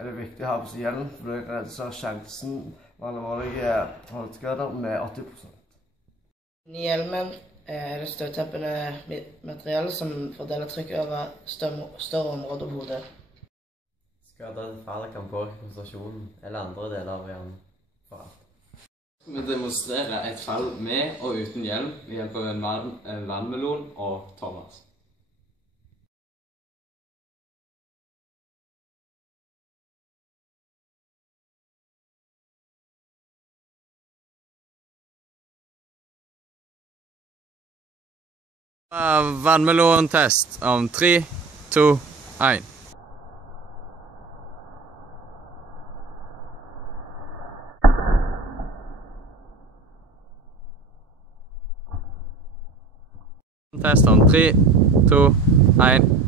Er det viktig å ha på seg hjelm, for det reduserer sjansen for alvorlige hodeskader med 80%. Inni hjelmen er det støttempende materiale som fordeler trykk over større områder på hodet. Skadet fall kan påvirke konsentrasjonen eller andre deler av hjernen for alt. Vi demonstrerer et fall med og uten hjelm ved hjelp av en vannmelon og Thomas. Vannmelontest om 3, 2, 1. Test om 3, 2, 1.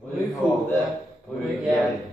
Bruk hodet, bruk hjelm.